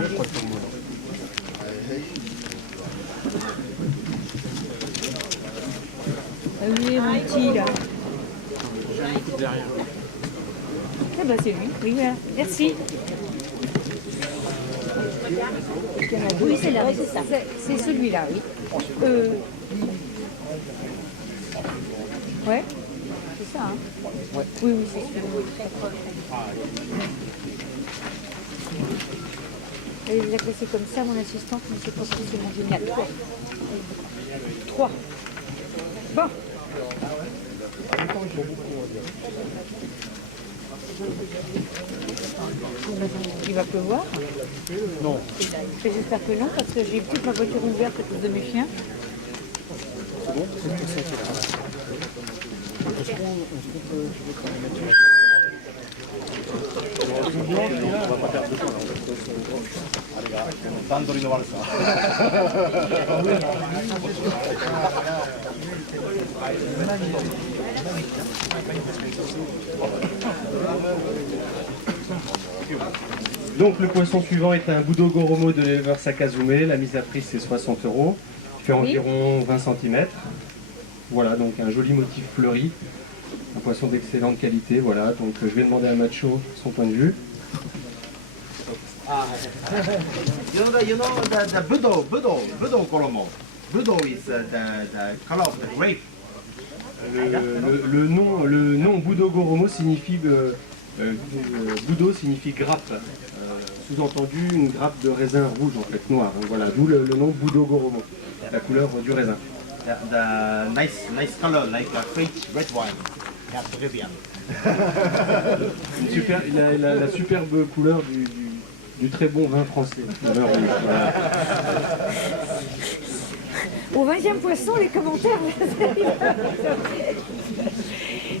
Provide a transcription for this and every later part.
Oui, mon petit là. J'ai un écoute derrière. Ah bah c'est lui, oui, voilà. Merci. Oui, c'est là, c'est ça. C'est celui-là, oui. Ouais, c'est ça, hein. Ouais. Oui, oui, c'est celui-là. Elle l'a classé comme ça, mon assistante, mais c'est pas forcément génial. 3. Bon. Il va pleuvoir? Non. J'espère que non, parce que j'ai toute ma voiture ouverte à cause de mes chiens. C'est bon? C'est tout ça qui est là. Est-ce qu'on peut quand même mettre on va pas perdre de temps là. Allez gars, tanto rinnovarsi. Donc le poisson suivant est un Budo Goromo de l'éleveur Sakazume. La mise à prix c'est 60 €. Il fait environ 20 cm. Voilà, donc un joli motif fleuri. Un poisson d'excellente qualité. Voilà, donc je vais demander à Macho son point de vue. You know the Budo Goromo. Budo is the color of the grape. Le nom Budo Goromo signifie Budo signifie grappe. Sous-entendu une grappe de raisin rouge en fait, noir. Donc, voilà, d'où le nom Budo Goromo, la couleur du raisin. The nice color like a French red wine. Yeah, Peruvian. Il a la superbe couleur du très bon vin français. Voilà. Au 20e poisson, les commentaires.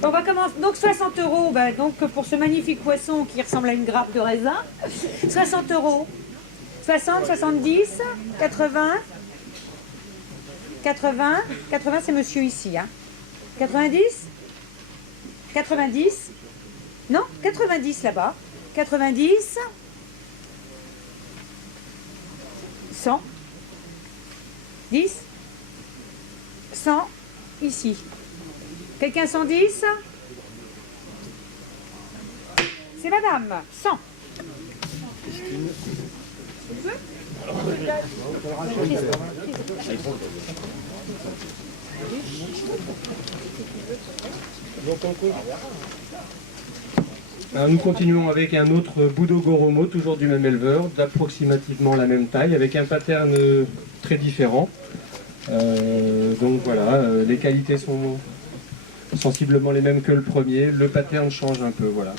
On va commencer. Donc 60 €, bah, donc, pour ce magnifique poisson qui ressemble à une grappe de raisin. 60 €. 60, 70, 80. 80 c'est monsieur ici. Hein. 90 90 non, 90 là-bas. 90 100 10 100 ici. Quelqu'un 110? C'est madame. 100. Alors, nous continuons avec un autre Budo Goromo, toujours du même éleveur, d'approximativement la même taille, avec un pattern très différent. Donc voilà, les qualités sont sensiblement les mêmes que le premier, le pattern change un peu, voilà.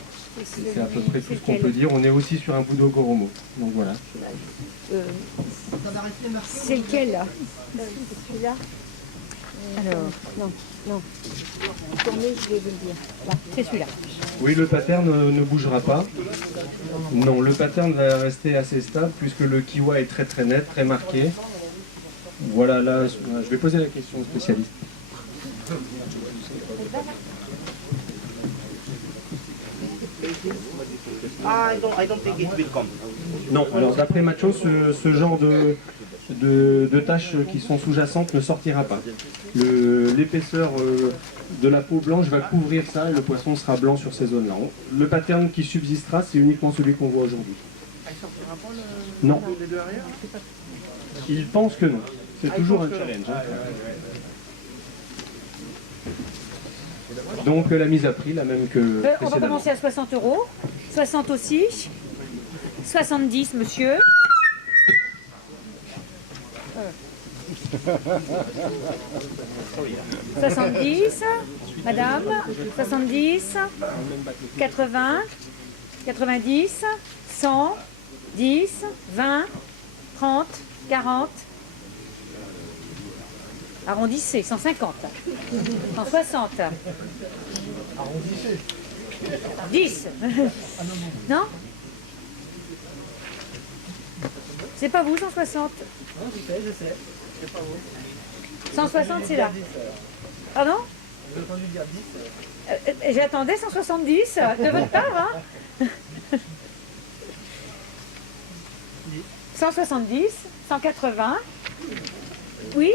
C'est à peu près tout ce qu'on peut dire. On est aussi sur un Budo Goromo, donc voilà. C'est lequel là? Celui-là. Alors, non. Tournez, je vais vous le dire. Là, c'est celui-là. Oui, le pattern ne bougera pas. Non, le pattern va rester assez stable puisque le kiwa est très très net, très marqué. Voilà, là, je vais poser la question au spécialiste. I don't think it will come. Non, alors d'après Macho, ce genre de taches qui sont sous-jacentes ne sortira pas. L'épaisseur de la peau blanche va couvrir ça et le poisson sera blanc sur ces zones-là. Le pattern qui subsistera, c'est uniquement celui qu'on voit aujourd'hui. Il sortira pas Non. les deux arrière? Il pense que non. C'est toujours un challenge. Hein. Donc la mise à prix, la même que On va précédemment. commencer à 60 €. 60 aussi. 70, monsieur. 70, madame. 70, 80, 90, 100, 10, 20, 30, 40. Arrondissez, 150. 160. Arrondissez. 10. Non? C'est pas vous, 160. Non, je sais. C'est pas vous. 160, c'est là. Pardon? J'ai entendu dire 10. J'attendais 170 de votre part, hein? 170, 180. Oui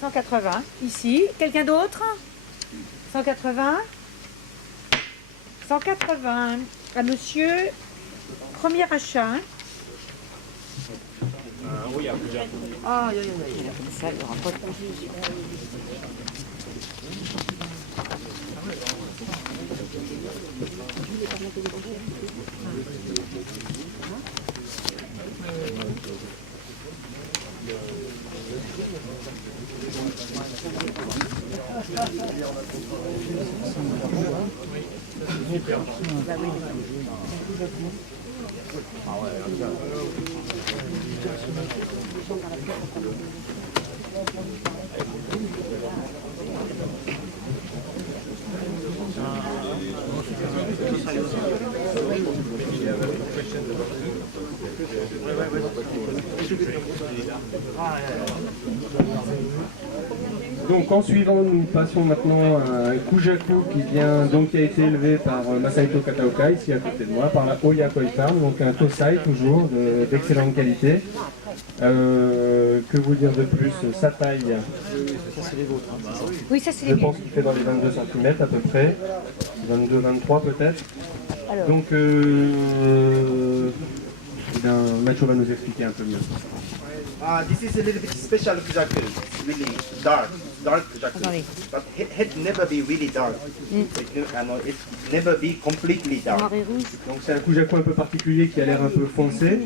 180, ici. Quelqu'un d'autre 180. 180. À monsieur, premier achat. Hein. Ah, ça, il y aura pas de confusion. Donc en suivant, nous passons maintenant à un kujaku qui a été élevé par Masaito Kataoka, ici à côté de moi, par la Oya Koi Farm, donc un Tosai toujours d'excellente qualité. Que vous dire de plus? Sa taille, Oui, ça c'est je les pense qu'il fait dans les 22 cm à peu près, 22-23 peut-être. Alors. Donc Macho va nous expliquer un peu mieux. This is a little bit special kujaku. It's really dark kujaku. Attendez. But head never be really dark. It never be completely dark. Noir et rouge. Donc c'est un kujaku un peu particulier qui a l'air un peu foncé,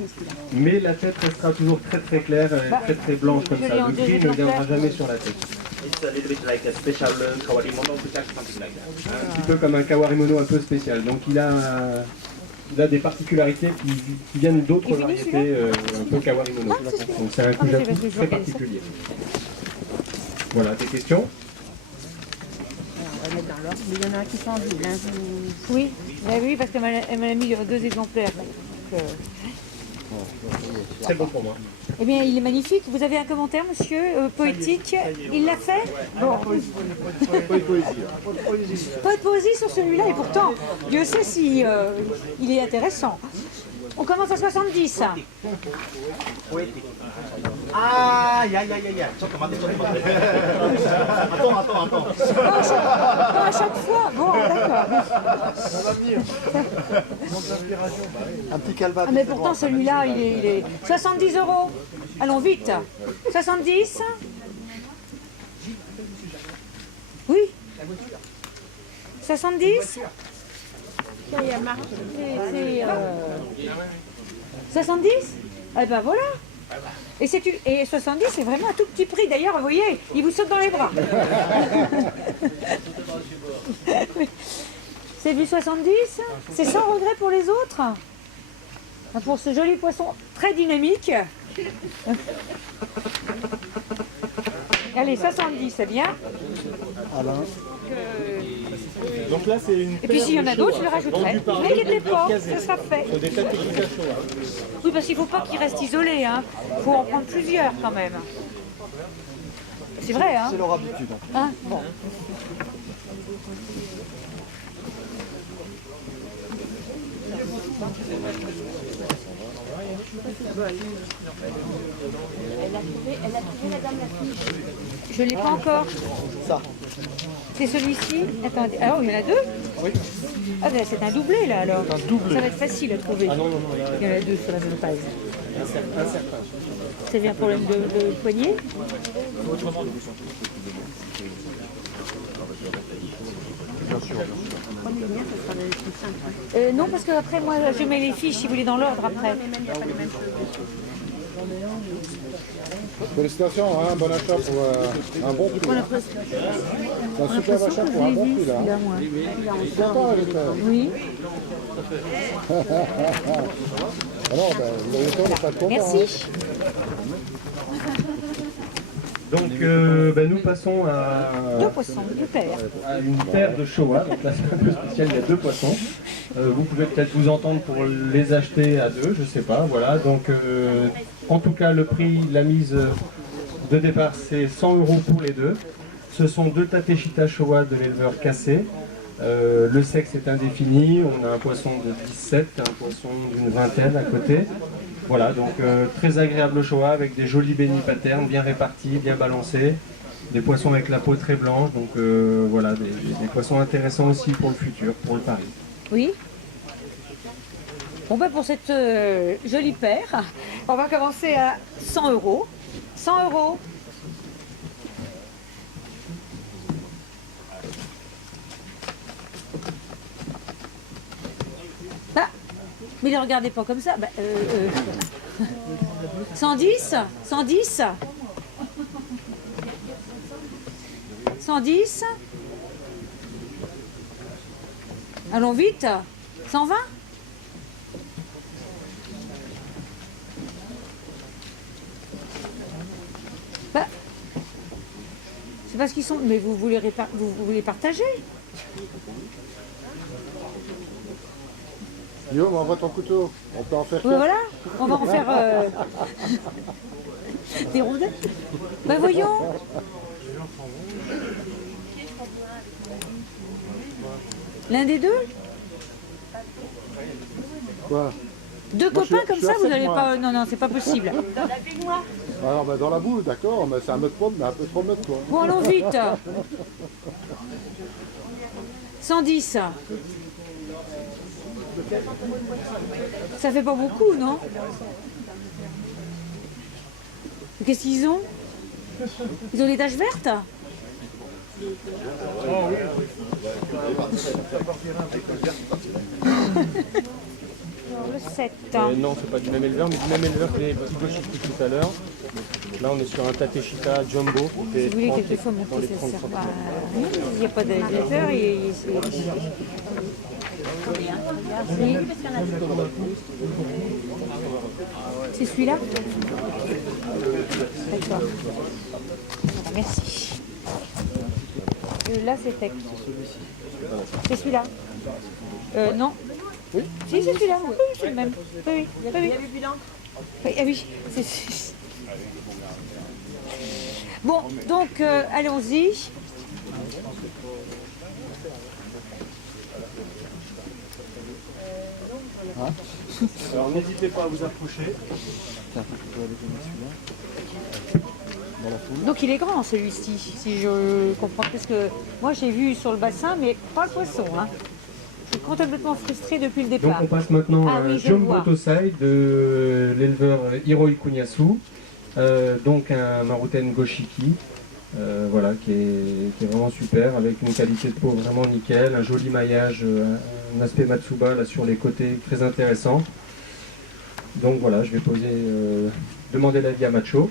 mais la tête restera toujours très très claire, très très blanche comme ça. Le gris ne viendra jamais sur la tête. It's a little bit like a special kawarimono kujaku, something like that. Un petit peu comme un kawarimono un peu spécial. Donc il a des particularités qui viennent d'autres variétés un peu kawarimono. Donc c'est un kujaku très particulier. Voilà, des questions? On va mettre dans l'ordre. Mais il y en a un qui s'en joue. Hein. Oui, oui, parce qu'elle m'a mis 2 exemplaires. Donc, C'est bon pour moi. eh bien, il est magnifique. Vous avez un commentaire, monsieur, poétique? Il l'a fait? Bon. Pas de poésie sur celui-là, et pourtant, Dieu sait si il est intéressant. On commence à 70. Ah, ya. Attends. Pas à chaque fois. Bon, d'accord. Un petit calva. Ah, mais pourtant, celui-là, il est 70 €. Allons vite. 70. Oui. 70. 70. Eh ben voilà. Et 70, c'est vraiment un tout petit prix. D'ailleurs, vous voyez, il vous saute dans les bras. C'est du 70. C'est sans regret pour les autres. Pour ce joli poisson très dynamique. Allez, 70, c'est bien. Alain. Donc là c'est une. Et puis s'il y en a d'autres, je le rajouterai. Ne inquiétez pas, ça sera fait. Des têtes de kujaku. Oui, parce qu'il ne faut pas qu'il reste isolé. Hein. Il faut en prendre plusieurs quand même. C'est vrai, hein? C'est leur habitude. Hein, bon. Elle a trouvé la dame la fille. Je ne l'ai pas encore. Ça. C'est celui-ci. Attendez. Ah, il y en a 2? Oui. Ah, ben, c'est un doublé là alors. Un doublé. Ça va être facile à trouver. Ah non, Il y en a 2 sur la même page. un certain. C'est bien pour le poignet. Non, parce que après moi je mets les fiches si vous voulez dans l'ordre après. Félicitations, hein, bon achat pour un bon prix. C'est un super achat pour un bon prix là. Je suis content avec ça. Oui. Alors, vous avez le temps de pas content. Merci. Donc nous passons à 2 poissons, 2 paires. une paire de Showa. Donc là c'est un peu spécial, il y a 2 poissons. Vous pouvez peut-être vous entendre pour les acheter à 2, je sais pas. Voilà. Donc en tout cas le prix, la mise de départ c'est 100 € pour les 2. Ce sont 2 Tateshita Showa de l'éleveur Cassé. Le sexe est indéfini, on a un poisson de 17, un poisson d'une vingtaine à côté. Voilà, donc très agréable choix avec des jolis bénis patterns bien répartis, bien balancés. Des poissons avec la peau très blanche, donc voilà, des poissons intéressants aussi pour le futur, pour le pari. Oui. Bon, ben pour cette jolie paire, on va commencer à 100 euros. 100 euros. Ah, mais ne regardez pas comme ça. 110 110 110. Allons vite. 120. Bah, c'est parce qu'ils sont... Mais vous voulez, vous voulez partager? Guillaume, envoie ton couteau. On peut en faire Ouais, voilà, on va en faire des rondelles. Ben voyons. L'un des deux? Quoi? Deux Moi, copains je comme suis ça, à vous sept n'allez mois. pas... Non, non, c'est pas possible. Alors, bah, dans la boue, d'accord, mais c'est un mètre mais un peu trop mètre, quoi. Bon, allons vite. 110. Ça fait pas beaucoup, non? Qu'est-ce qu'ils ont? Ils ont des taches vertes? Le 7. Non, c'est pas du même éleveur, mais du même éleveur que les petits goshiki tout à l'heure. Là, on est sur un Tateshika Jumbo. Si vous voulez quelquefois monter, ça sert pas à rien. Il n'y a pas d'élevateur et... Oui. C'est celui-là? D'accord. Voilà, merci. Là, c'est Tech. C'est celui-là. Non. Oui. Si, c'est celui-là. Oui, c'est le même. Oui, oui. Oui, oui. Oui, ah oui. Bon, donc, allons-y. Alors, n'hésitez pas à vous approcher. Donc il est grand celui-ci, si je comprends, parce que moi j'ai vu sur le bassin, mais pas le poisson. Hein. Je suis complètement frustrée depuis le Donc départ. on passe maintenant Ah à oui, je Jumbo vois. Tosai de l'éleveur Hiroi Kunyasu. Donc un Maruten Goshiki, voilà, qui est vraiment super, avec une qualité de peau vraiment nickel, un joli maillage, un aspect Matsuba là sur les côtés très intéressant. Donc voilà, je vais demander l'avis à Macho.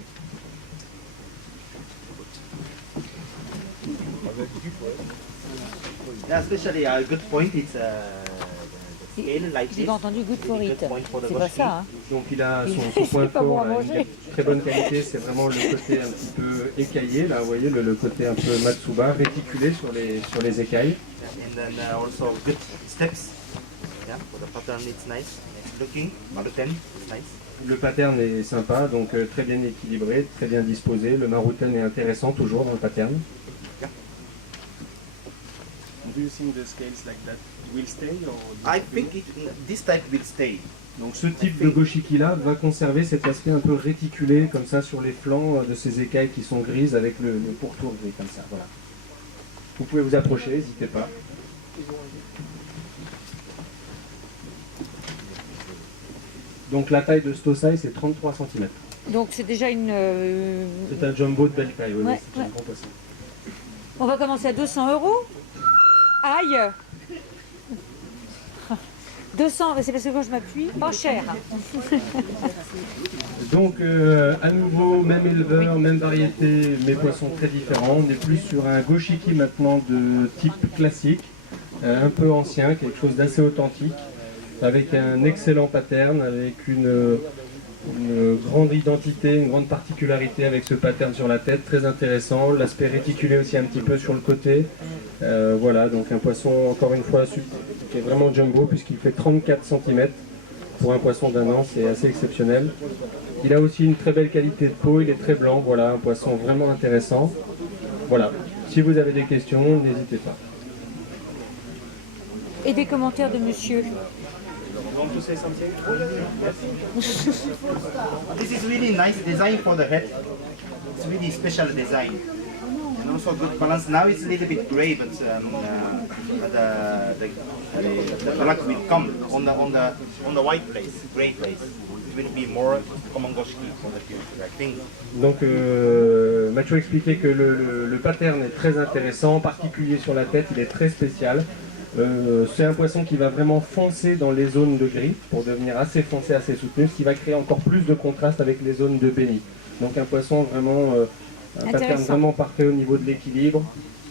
Yeah, especially a good point it's the scale like J'ai this. pas entendu good for it. Good point for the C'est pas goshiki. ça. Hein. Donc il a C'est son point pas bon fort, à manger. une très bonne qualité, c'est vraiment le côté un petit peu écaillé, là vous voyez le côté un peu Matsuba, réticulé sur les écailles. And then also good steps. Yeah, for the pattern it's nice. Nice looking. Maruten is nice. Le pattern est sympa, donc très bien équilibré, très bien disposé. Le Maruten est intéressant toujours dans le pattern. Do you think the scales like that will stay or? I think this type will stay. Donc ce type de Goshiki là va conserver cet aspect un peu réticulé comme ça sur les flancs de ces écailles qui sont grises avec le pourtour gris comme ça. Voilà. Vous pouvez vous approcher, n'hésitez pas. Donc la taille de Stosai c'est 33 cm. Donc c'est déjà une... C'est un jumbo de belle taille, oui, Ouais, c'est un ouais. gros poisson. On va commencer à 200 €. Aïe 200, c'est parce que quand je m'appuie, pas cher. Donc à nouveau, même éleveur, même variété, mais poissons très différents. On est plus sur un Goshiki maintenant de type classique, un peu ancien, quelque chose d'assez authentique, avec un excellent pattern, avec une grande identité, une grande particularité avec ce pattern sur la tête, très intéressant. L'aspect réticulé aussi un petit peu sur le côté. Voilà, donc un poisson encore une fois qui est vraiment jumbo puisqu'il fait 34 cm. Pour un poisson d'un an, c'est assez exceptionnel. Il a aussi une très belle qualité de peau, il est très blanc, voilà, un poisson vraiment intéressant. Voilà, si vous avez des questions, n'hésitez pas. Et des commentaires de monsieur. want to say something? This is really nice design for the head. It's really special design. And also good balance. Now it's a little bit gray, but the black will come on the white place, gray place. It will be more Komongoshiki for the future, I think. Donc Mathieu expliquait que le pattern est très intéressant, en particulier sur la tête, il est très spécial. C'est un poisson qui va vraiment foncer dans les zones de gris pour devenir assez foncé, assez soutenu, ce qui va créer encore plus de contraste avec les zones de béni. Donc un poisson vraiment, un pattern vraiment parfait au niveau de l'équilibre,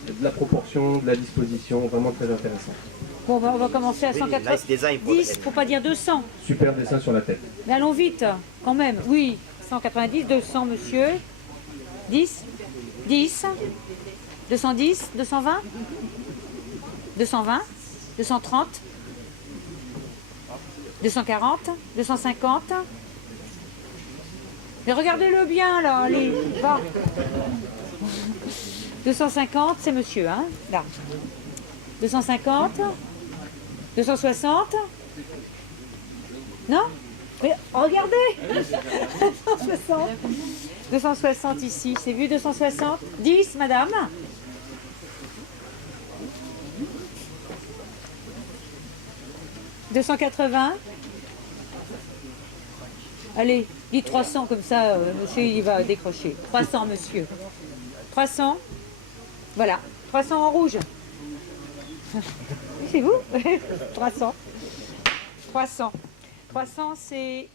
de la proportion, de la disposition, vraiment très intéressant. Bon, on va commencer à Really nice design for the 190, head. faut pas dire 200. Super dessin sur la tête. Mais allons vite, quand même. Oui, 190, 200, monsieur. 10, 10, 210, 220, 220, 230, 240, 250. Mais regardez-le bien, là, allez, va. 250, c'est monsieur, hein, là. 250, 260. Non? Mais regardez 260. 260 ici, c'est vu 260. 10, madame. « 280. Allez, dis 300 comme ça, monsieur il va décrocher. 300, monsieur. 300. Voilà, 300 en rouge. C'est vous 300. 300. 300, c'est